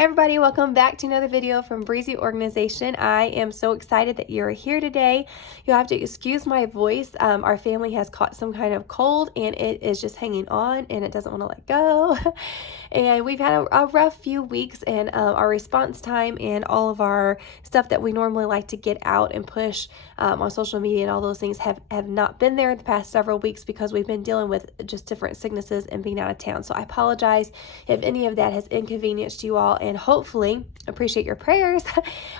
Hey everybody, welcome back to another video from Breezy Organization. I am so excited that you're here today. You'll have to excuse my voice. Our family has caught some kind of cold and it is just hanging on and it doesn't want to let go. And we've had a rough few weeks, and our response time and all of our stuff that we normally like to get out and push on social media and all those things have not been there the past several weeks because we've been dealing with just different sicknesses and being out of town. So I apologize if any of that has inconvenienced you all, and hopefully appreciate your prayers.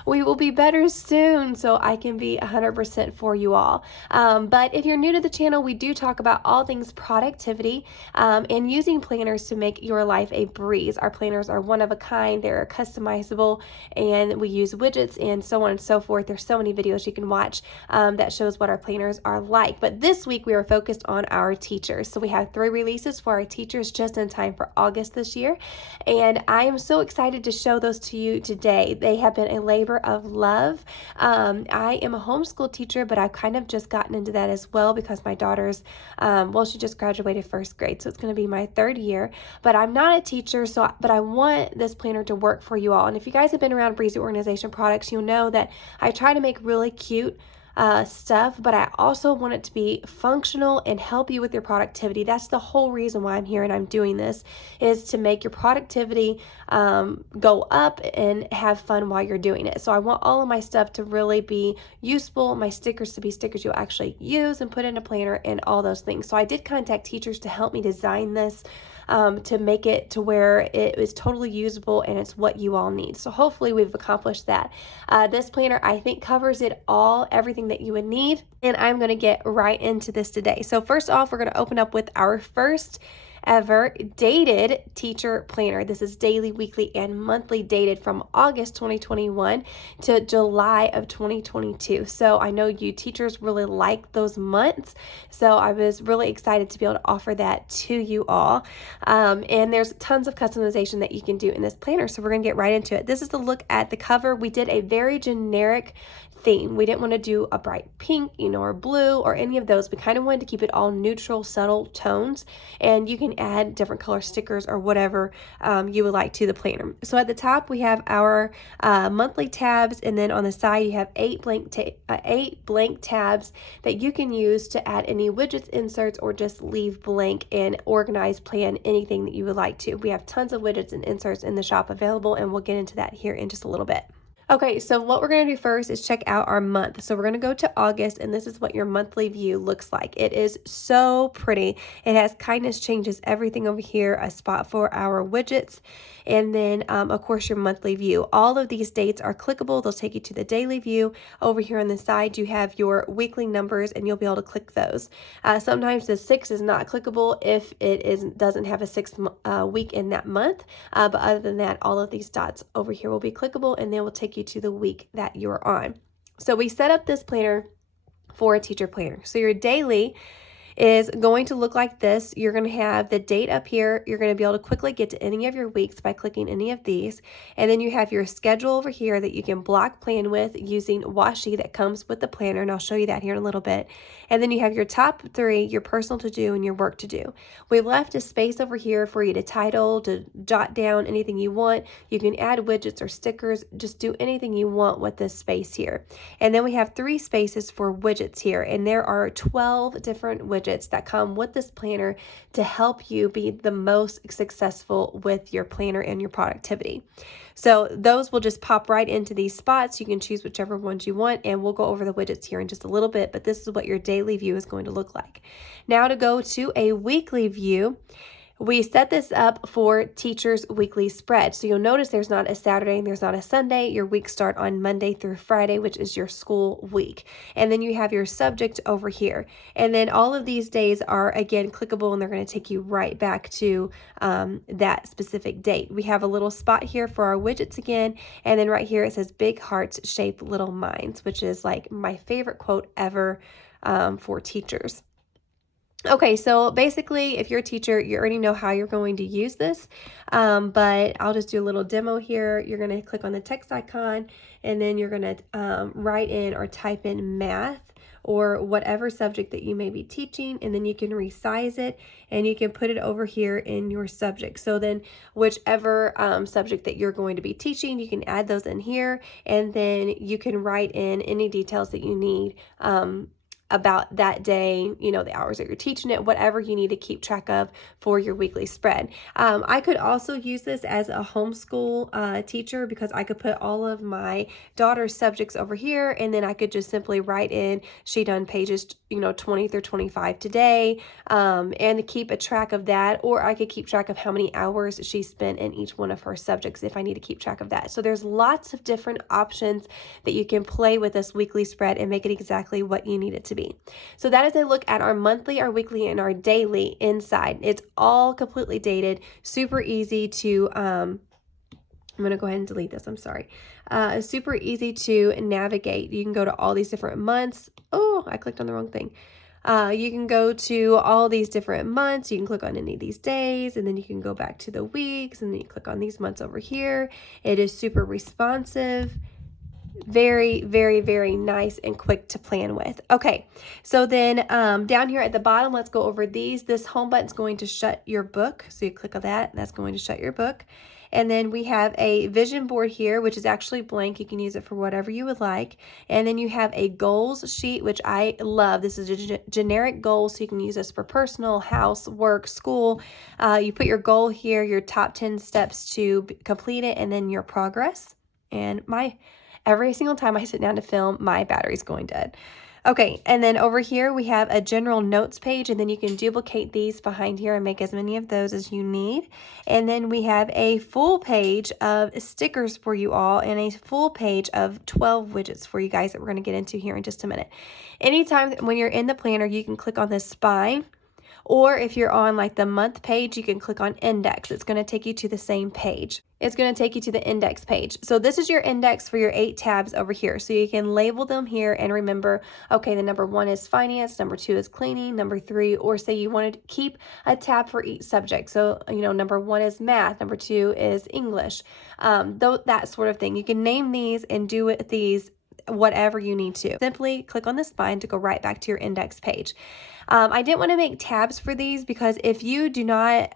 We will be better soon so I can be 100% for you all. But if you're new to the channel, we do talk about all things productivity and using planners to make your life a breeze. Our planners are one of a kind, they're customizable, and we use widgets and so on and so forth. There's so many videos you can watch that shows what our planners are like. But this week we are focused on our teachers. So we have 3 releases for our teachers just in time for August this year. And I am so excited to show those to you today. They have been a labor of love. I am a homeschool teacher, but I've kind of just gotten into that as well because my daughter's, she just graduated first grade, so it's going to be my 3rd year. But I'm not a teacher, but I want this planner to work for you all. And if you guys have been around Breezy Organization products, you'll know that I try to make really cute stuff, but I also want it to be functional and help you with your productivity. That's the whole reason why I'm here and I'm doing this, is to make your productivity go up and have fun while you're doing it. So I want all of my stuff to really be useful, my stickers to be stickers you'll actually use and put in a planner and all those things. So I did contact teachers to help me design this to make it to where it is totally usable and it's what you all need. So hopefully we've accomplished that. This planner, I think, covers it all, everything that you would need, and I'm going to get right into this today. So first off, we're going to open up with our first ever dated teacher planner. This is daily, weekly, and monthly dated from August 2021 to July of 2022. So I know you teachers really like those months, so I was really excited to be able to offer that to you all. And there's tons of customization that you can do in this planner, so we're going to get right into it. This is the look at the cover. We did a very generic theme. We didn't want to do a bright pink, or blue or any of those. We kind of wanted to keep it all neutral, subtle tones, and you can add different color stickers or whatever you would like to the planner. So at the top we have our monthly tabs, and then on the side you have 8 blank tabs that you can use to add any widgets, inserts, or just leave blank and organize, plan anything that you would like to. We have tons of widgets and inserts in the shop available, and we'll get into that here in just a little bit. Okay, so what we're going to do first is check out our month. So we're going to go to August, and this is what your monthly view looks like. It is so pretty. It has kindness changes, everything over here, a spot for our widgets, and then of course your monthly view. All of these dates are clickable. They'll take you to the daily view. Over here on the side you have your weekly numbers, and you'll be able to click those. Sometimes the 6 is not clickable if it doesn't have a 6th week in that month, but other than that, all of these dots over here will be clickable, and they will take you to the week that you're on. So we set up this planner for a teacher planner. So your daily is going to look like this. You're going to have the date up here. You're going to be able to quickly get to any of your weeks by clicking any of these. And then you have your schedule over here that you can block plan with using washi that comes with the planner, and I'll show you that here in a little bit. And then you have your top 3, your personal to do and your work to do. We left a space over here for you to title, to jot down anything you want. You can add widgets or stickers, just do anything you want with this space here. And then we have 3 spaces for widgets here, and there are 12 different widgets that come with this planner to help you be the most successful with your planner and your productivity. So those will just pop right into these spots. You can choose whichever ones you want, and we'll go over the widgets here in just a little bit, but this is what your daily view is going to look like. Now to go to a weekly view, we set this up for teachers' weekly spread. So you'll notice there's not a Saturday and there's not a Sunday. Your weeks start on Monday through Friday, which is your school week. And then you have your subject over here. And then all of these days are, again, clickable, and they're going to take you right back to that specific date. We have a little spot here for our widgets again. And then right here it says big hearts shape little minds, which is like my favorite quote ever for teachers. Okay, so basically, if you're a teacher, you already know how you're going to use this, but I'll just do a little demo here. You're going to click on the text icon, and then you're going to write in or type in math or whatever subject that you may be teaching, and then you can resize it and you can put it over here in your subject. So then whichever subject that you're going to be teaching, you can add those in here, and then you can write in any details that you need about that day, you know, the hours that you're teaching it, whatever you need to keep track of for your weekly spread. I could also use this as a homeschool teacher, because I could put all of my daughter's subjects over here, and then I could just simply write in, she done pages, you know, 20 through 25 today, and keep a track of that. Or I could keep track of how many hours she spent in each one of her subjects if I need to keep track of that. So there's lots of different options that you can play with this weekly spread and make it exactly what you need it to be. So that is a look at our monthly, our weekly, and our daily inside. It's all completely dated, super easy to, I'm going to go ahead and delete this. I'm sorry. Super easy to navigate. You can go to all these different months. Oh, I clicked on the wrong thing. You can go to all these different months. You can click on any of these days, and then you can go back to the weeks, and then you click on these months over here. It is super responsive. Very, very, very nice and quick to plan with. Okay, so then down here at the bottom, let's go over these. This home button is going to shut your book. So you click on that, and that's going to shut your book. And then we have a vision board here, which is actually blank. You can use it for whatever you would like. And then you have a goals sheet, which I love. This is a generic goal, so you can use this for personal, house, work, school. You put your goal here, your top 10 steps to complete it, and then your progress. And every single time I sit down to film, my battery's going dead. Okay, and then over here we have a general notes page, and then you can duplicate these behind here and make as many of those as you need. And then we have a full page of stickers for you all, and a full page of 12 widgets for you guys that we're going to get into here in just a minute. Anytime when you're in the planner, you can click on this spine. Or if you're on like the month page, you can click on index. It's going to take you to the same page. It's going to take you to the index page. So this is your index for your 8 tabs over here. So you can label them here and remember, okay, the number 1 is finance, number 2 is cleaning, number 3, or say you want to keep a tab for each subject. So, you know, number 1 is math, number 2 is English, that sort of thing. You can name these and do with these whatever you need to. Simply click on the spine to go right back to your index page. I didn't want to make tabs for these because if you do not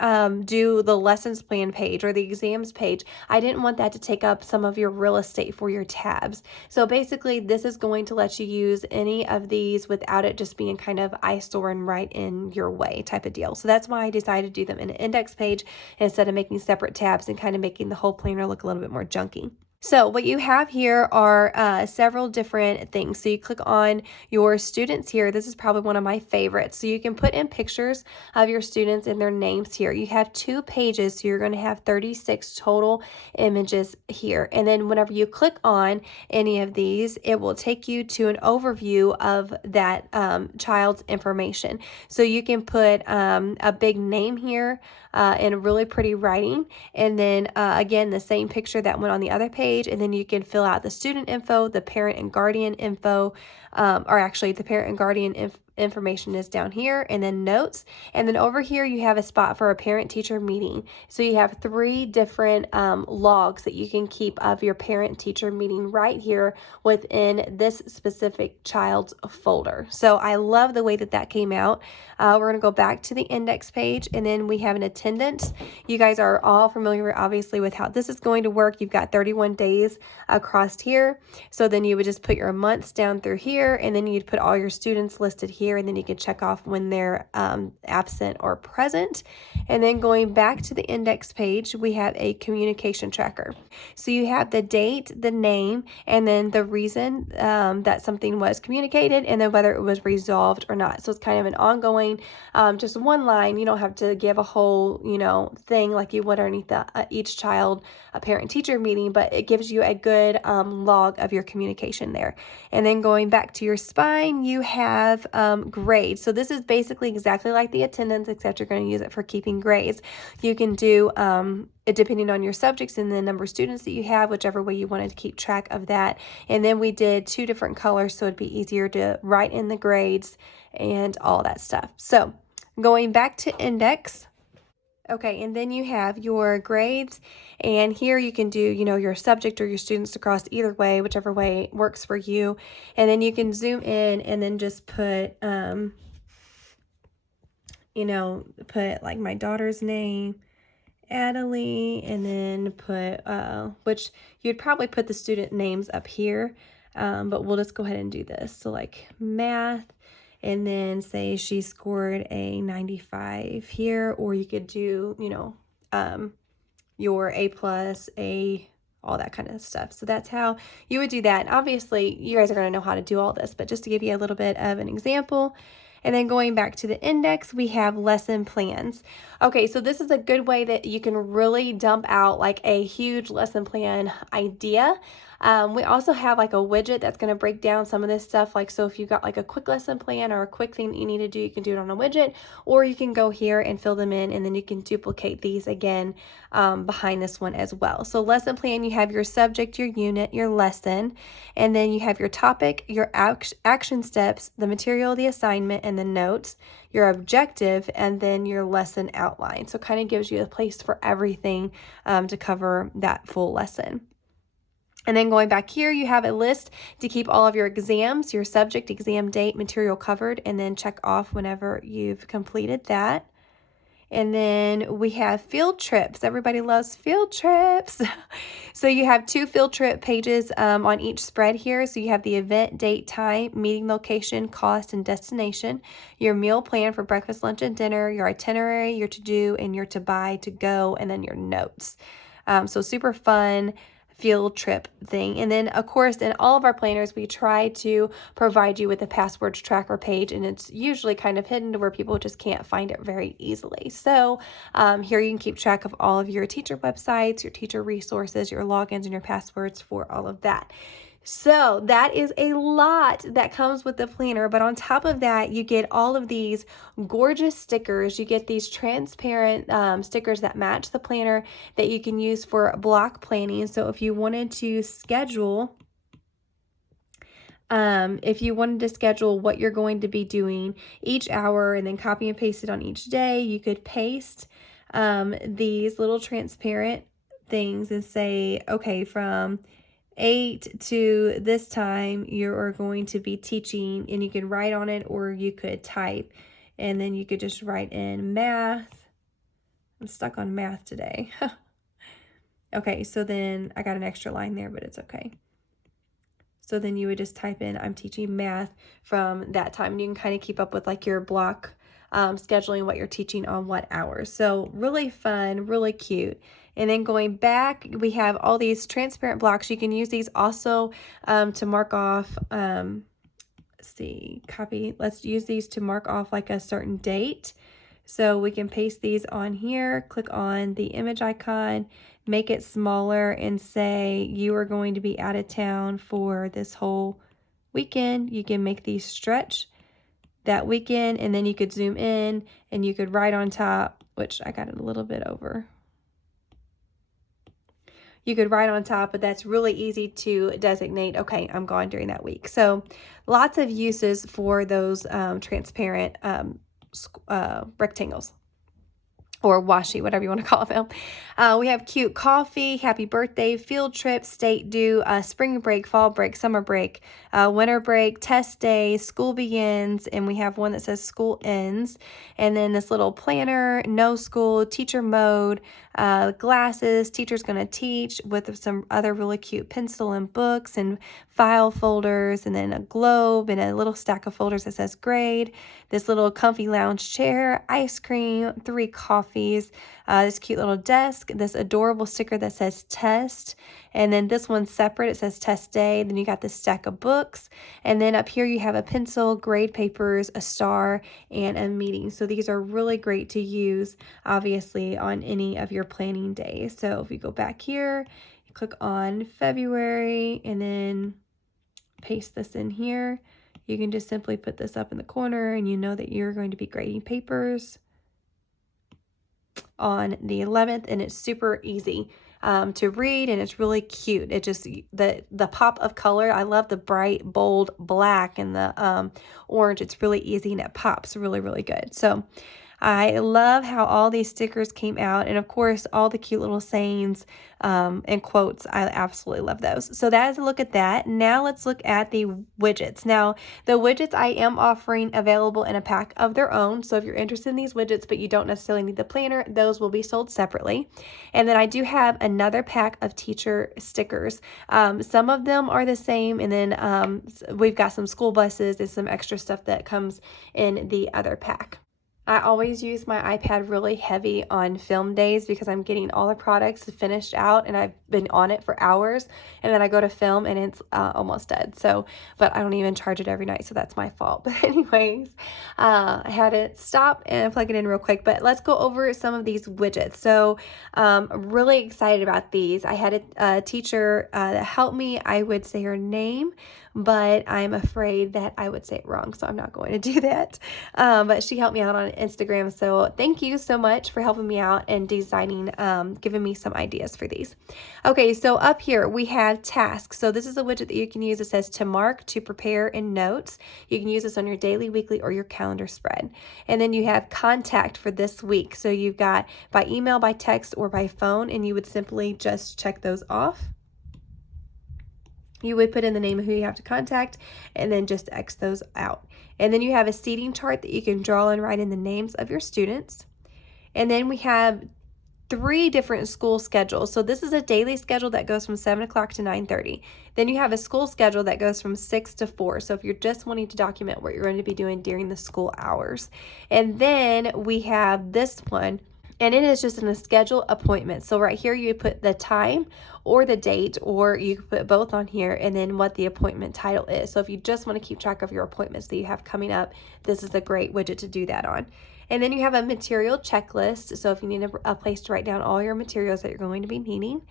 do the lessons plan page or the exams page, I didn't want that to take up some of your real estate for your tabs. So basically, this is going to let you use any of these without it just being kind of eyesore and right in your way type of deal. So that's why I decided to do them in an index page instead of making separate tabs and kind of making the whole planner look a little bit more junky. So what you have here are several different things. So you click on your students here. This is probably one of my favorites. So you can put in pictures of your students and their names here. You have 2 pages, so you're going to have 36 total images here. And then whenever you click on any of these, it will take you to an overview of that child's information. So you can put a big name here in really pretty writing. And then again, the same picture that went on the other page. And then you can fill out the student info, the parent and guardian info, or actually the parent and guardian information is down here, and then notes. And then over here you have a spot for a parent-teacher meeting. So you have 3 different logs that you can keep of your parent-teacher meeting right here within this specific child's folder. So I love the way that that came out. We're going to go back to the index page, and then we have an attendance. You guys are all familiar obviously with how this is going to work. You've got 31 days across here. So then you would just put your months down through here, and then you'd put all your students listed here, and then you can check off when they're absent or present. And then going back to the index page, we have a communication tracker. So you have the date, the name, and then the reason that something was communicated, and then whether it was resolved or not. So it's kind of an ongoing, just one line. You don't have to give a whole, thing like you would underneath each child, a parent-teacher meeting, but it gives you a good log of your communication there. And then going back to your spine, you have grades. So this is basically exactly like the attendance, except you're going to use it for keeping grades. You can do depending on your subjects and the number of students that you have, whichever way you wanted to keep track of that. And then we did 2 different colors, so it'd be easier to write in the grades and all that stuff. So going back to index, Okay, and then you have your grades, and here you can do, your subject or your students across either way, whichever way works for you. And then you can zoom in and then just put, put like my daughter's name, Adelie, and then put, which you'd probably put the student names up here, but we'll just go ahead and do this. So like math, and then say she scored a 95 here, or you could do, your A plus, all that kind of stuff. So that's how you would do that. And obviously, you guys are going to know how to do all this, but just to give you a little bit of an example. And then going back to the index, we have lesson plans. Okay, so this is a good way that you can really dump out like a huge lesson plan idea. We also have like a widget that's going to break down some of this stuff. Like, so if you've got like a quick lesson plan or a quick thing that you need to do, you can do it on a widget, or you can go here and fill them in, and then you can duplicate these again behind this one as well. So lesson plan, you have your subject, your unit, your lesson, and then you have your topic, your action steps, the material, the assignment, and the notes, your objective, and then your lesson outline. So it kind of gives you a place for everything to cover that full lesson. And then going back here, you have a list to keep all of your exams, your subject, exam date, material covered, and then check off whenever you've completed that. And then we have field trips. Everybody loves field trips. So you have 2 field trip pages on each spread here. So you have the event, date, time, meeting location, cost, and destination, your meal plan for breakfast, lunch, and dinner, your itinerary, your to-do, and your to-buy, to-go, and then your notes. So super fun field trip thing. And then of course in all of our planners we try to provide you with a passwords tracker page, and it's usually kind of hidden to where people just can't find it very easily. So here you can keep track of all of your teacher websites, your teacher resources, your logins, and your passwords for all of that. So that is a lot that comes with the planner, but on top of that, you get all of these gorgeous stickers. You get these transparent stickers that match the planner that you can use for block planning. So if you wanted to schedule what you're going to be doing each hour and then copy and paste it on each day, you could paste these little transparent things and say, okay, from 8 to this time you are going to be teaching, and you can write on it or you could type, and then you could just write in math. I'm stuck on math today. Okay, so then I got an extra line there, but it's okay. So then you would just type in, I'm teaching math from that time, and you can kind of keep up with like your block scheduling, what you're teaching on what hours. So really fun, really cute. And then going back, we have all these transparent blocks. You can use these also to mark off, let's use these to mark off like a certain date. So we can paste these on here, click on the image icon, make it smaller, and say you are going to be out of town for this whole weekend. You can make these stretch that weekend, and then you could zoom in and you could write on top, which I got it a little bit over. You could write on top, but that's really easy to designate, okay, I'm gone during that week. So lots of uses for those transparent rectangles, or washi, whatever you want to call them. We have cute coffee, happy birthday, field trip, state due, spring break, fall break, summer break, winter break, test day, school begins, and we have one that says school ends. And then this little planner, no school, teacher mode, glasses, teacher's going to teach, with some other really cute pencil and books and file folders, and then a globe and a little stack of folders that says grade, this little comfy lounge chair, ice cream, 3 coffees, this cute little desk, this adorable sticker that says test, and then this one's separate, it says test day. Then you got this stack of books, and then up here you have a pencil, grade papers, a star, and a meeting. So these are really great to use obviously on any of your planning days. So if you go back here, you click on February and then paste this in here, you can just simply put this up in the corner, and you know that you're going to be grading papers on the 11th, and it's super easy to read, and it's really cute. It just, the pop of color, I love the bright, bold black and the orange. It's really easy, and it pops really, really good. So I love how all these stickers came out, and of course all the cute little sayings and quotes. I absolutely love those. So that is a look at that. Now let's look at the widgets. Now the widgets I am offering available in a pack of their own. So if you're interested in these widgets but you don't necessarily need the planner, those will be sold separately. And then I do have another pack of teacher stickers. Some of them are the same, and then we've got some school buses and some extra stuff that comes in the other pack. I always use my iPad really heavy on film days because I'm getting all the products finished out and I've been on it for hours, and then I go to film and it's almost dead. So, but I don't even charge it every night, so that's my fault. But anyways, I had to stop and plug it in real quick, but let's go over some of these widgets. So I'm really excited about these. I had a teacher that helped me. I would say her name, but I'm afraid that I would say it wrong, so I'm not going to do that. But she helped me out on Instagram, so thank you so much for helping me out and designing, giving me some ideas for these. Okay, so up here we have tasks. So this is a widget that you can use. It says to mark, to prepare, and notes. You can use this on your daily, weekly, or your calendar spread. And then you have contact for this week. So you've got by email, by text, or by phone, and you would simply just check those off. You would put in the name of who you have to contact and then just X those out. And then you have a seating chart that you can draw and write in the names of your students. And then we have 3 different school schedules. So this is a daily schedule that goes from 7 o'clock to 9:30. Then you have a school schedule that goes from 6 to 4. So if you're just wanting to document what you're going to be doing during the school hours. And then we have this one, and it is just in a schedule appointment. So right here you put the time or the date, or you can put both on here, and then what the appointment title is. So if you just want to keep track of your appointments that you have coming up, this is a great widget to do that on. And then you have a material checklist. So if you need a place to write down all your materials that you're going to be needing.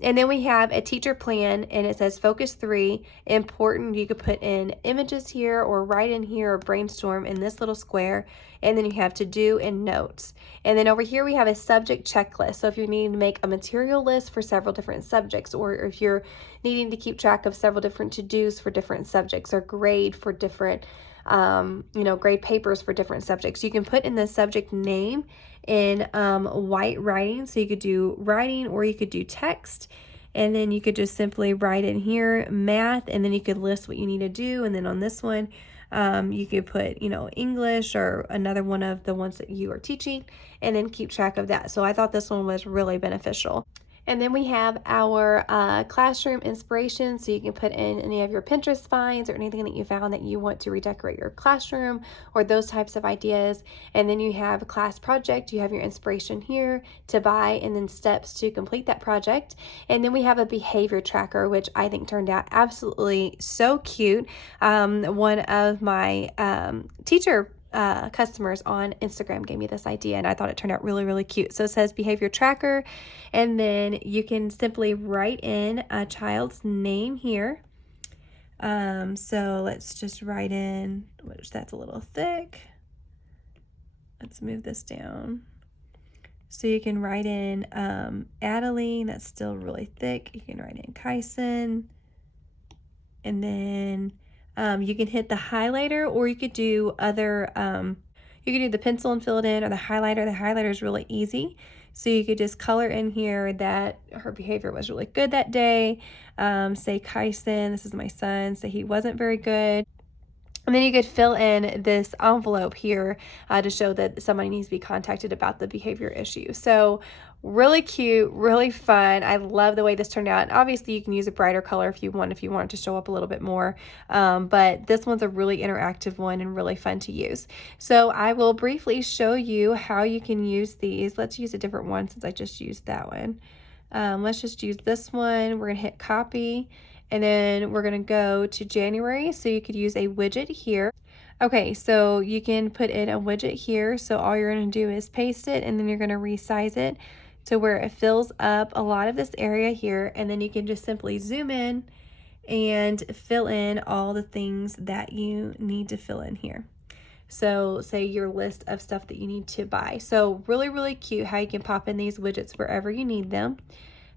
And then we have a teacher plan, and it says focus 3, important. You could put in images here or write in here or brainstorm in this little square. And then you have to do and notes. And then over here we have a subject checklist. So if you need to make a material list for several different subjects, or if you're needing to keep track of several different to-dos for different subjects, or grade for different grade papers for different subjects, you can put in the subject name in white writing. So you could do writing or you could do text, and then you could just simply write in here math, and then you could list what you need to do. And then on this one you could put English or another one of the ones that you are teaching, and then keep track of that. So I thought this one was really beneficial. And then we have our classroom inspiration, so you can put in any of your Pinterest finds or anything that you found that you want to redecorate your classroom, or those types of ideas. And then you have a class project, you have your inspiration here to buy, and then steps to complete that project. And then we have a behavior tracker, which I think turned out absolutely so cute. One of my teacher customers on Instagram gave me this idea, and I thought it turned out really, really cute. So it says behavior tracker, and then you can simply write in a child's name here. So let's just write in, which that's a little thick. Let's move this down. So you can write in Adeline, that's still really thick. You can write in Kyson, and then you can hit the highlighter, or you could do other, you could do the pencil and fill it in, or the highlighter. The highlighter is really easy. So you could just color in here that her behavior was really good that day. Say Kyson, this is my son, say he wasn't very good. And then you could fill in this envelope here to show that somebody needs to be contacted about the behavior issue. So really cute, really fun. I love the way this turned out. And obviously you can use a brighter color if you want it to show up a little bit more. But this one's a really interactive one and really fun to use. So I will briefly show you how you can use these. Let's use a different one since I just used that one. Let's just use this one. We're gonna hit copy. And then we're going to go to January, so you could use a widget here. Okay, so you can put in a widget here. So all you're going to do is paste it, and then you're going to resize it to where it fills up a lot of this area here. And then you can just simply zoom in and fill in all the things that you need to fill in here. So say your list of stuff that you need to buy. So really, really cute how you can pop in these widgets wherever you need them.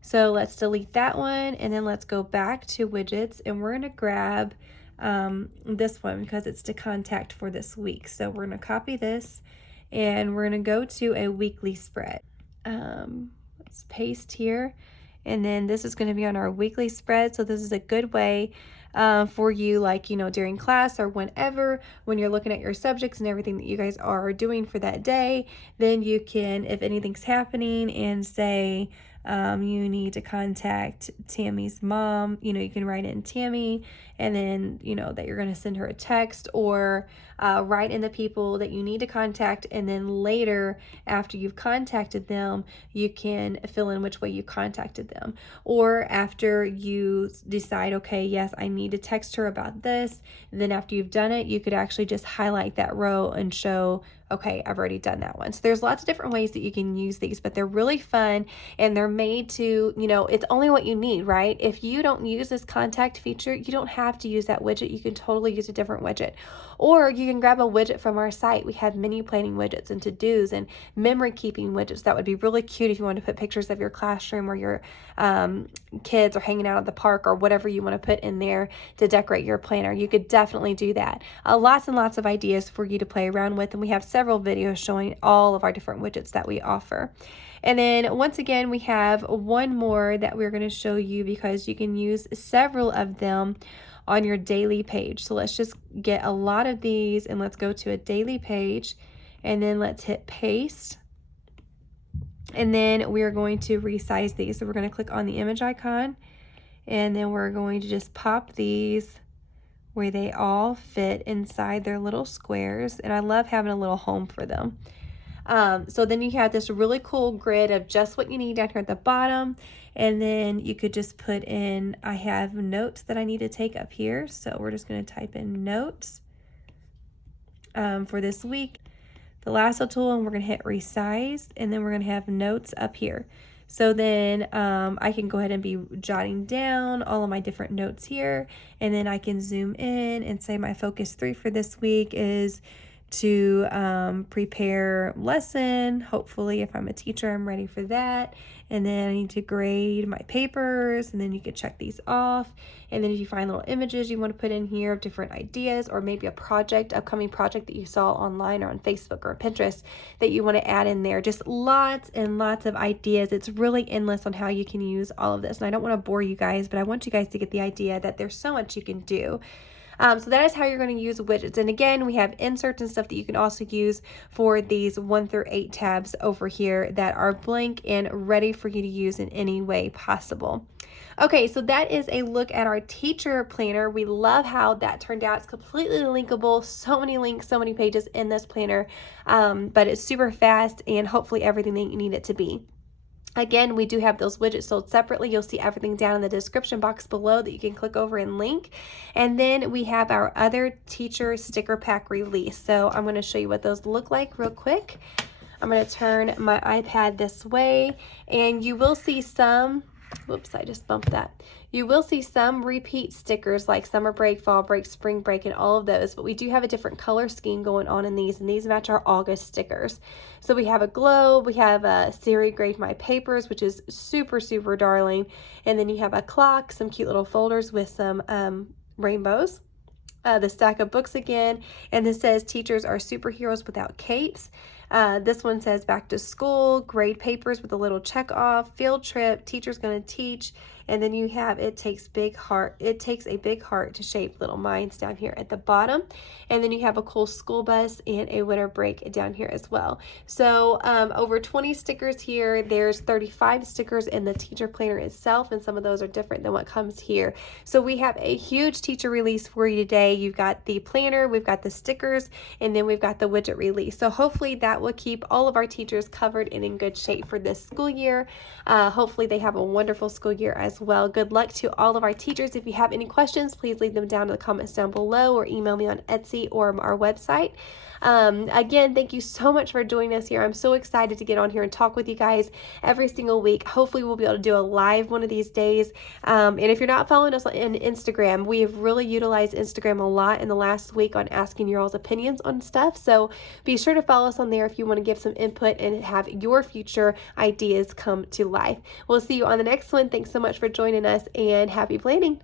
So let's delete that one, and then let's go back to widgets, and we're gonna grab this one because it's to contact for this week. So we're gonna copy this, and we're going to go to a weekly spread. Let's paste here, and then this is going to be on our weekly spread. So this is a good way for you, like, you know, during class or whenever, when you're looking at your subjects and everything that you guys are doing for that day, then you can, if anything's happening and say you need to contact Tammy's mom, you know, you can write in Tammy, and then, you know, that you're going to send her a text, or write in the people that you need to contact, and then later after you've contacted them, you can fill in which way you contacted them. Or after you decide, okay, yes, I need to text her about this, and then after you've done it, you could actually just highlight that row and show, okay, I've already done that one. So there's lots of different ways that you can use these, but they're really fun, and they're made to, you know, it's only what you need, right? If you don't use this contact feature, you don't have to use that widget. You can totally use a different widget. Or you can grab a widget from our site. We have menu planning widgets and to-dos and memory keeping widgets. That would be really cute if you want to put pictures of your classroom or your kids are hanging out at the park, or whatever you want to put in there to decorate your planner. You could definitely do that. Lots and lots of ideas for you to play around with, and we have several videos showing all of our different widgets that we offer. And then once again, we have one more that we're going to show you, because you can use several of them on your daily page. So let's just get a lot of these, and let's go to a daily page, and then let's hit paste. And then we're going to resize these. So we're going to click on the image icon, and then we're going to just pop these where they all fit inside their little squares. And I love having a little home for them. So then you have this really cool grid of just what you need down here at the bottom. And then you could just put in, I have notes that I need to take up here. So we're just going to type in notes for this week. The lasso tool, and we're going to hit resize, and then we're going to have notes up here. So then I can go ahead and be jotting down all of my different notes here, and then I can zoom in and say my focus 3 for this week is to prepare lesson. Hopefully, if I'm a teacher, I'm ready for that. And then I need to grade my papers, and then you could check these off. And then if you find little images you want to put in here of different ideas, or maybe a project, upcoming project that you saw online or on Facebook or Pinterest that you want to add in there, just lots and lots of ideas. It's really endless on how you can use all of this. And I don't want to bore you guys, but I want you guys to get the idea that there's so much you can do. So that is how you're going to use widgets. And again, we have inserts and stuff that you can also use for these 1 through 8 tabs over here that are blank and ready for you to use in any way possible. Okay, so that is a look at our teacher planner. We love how that turned out. It's completely linkable, so many links, so many pages in this planner, but it's super fast and hopefully everything that you need it to be. Again, we do have those widgets sold separately. You'll see everything down in the description box below that you can click over and link. And then we have our other teacher sticker pack release. So I'm going to show you what those look like real quick. I'm going to turn my iPad this way, and you will see some, whoops, I just bumped that. You will see some repeat stickers like summer break, fall break, spring break, and all of those, but we do have a different color scheme going on in these, and these match our August stickers. So we have a globe, we have a Siri grade my papers, which is super, super darling, and then you have a clock, some cute little folders with some rainbows. The stack of books again, and this says teachers are superheroes without capes. This one says back to school, grade papers with a little check off, field trip, teacher's gonna teach, and then you have it takes a big heart to shape little minds down here at the bottom, and then you have a cool school bus and a winter break down here as well. So over 20 stickers here. There's 35 stickers in the teacher planner itself, and some of those are different than what comes here. So we have a huge teacher release for you today. You've got the planner, we've got the stickers, and then we've got the widget release. So hopefully that will keep all of our teachers covered and in good shape for this school year. Hopefully they have a wonderful school year as well. Good luck to all of our teachers. If you have any questions, please leave them down in the comments down below, or email me on Etsy or our website. Again, thank you so much for joining us here. I'm so excited to get on here and talk with you guys every single week. Hopefully we'll be able to do a live one of these days. And if you're not following us on Instagram, we have really utilized Instagram a lot in the last week on asking your all's opinions on stuff. So be sure to follow us on there if you want to give some input and have your future ideas come to life. We'll see you on the next one. Thanks so much for joining us, and happy planning.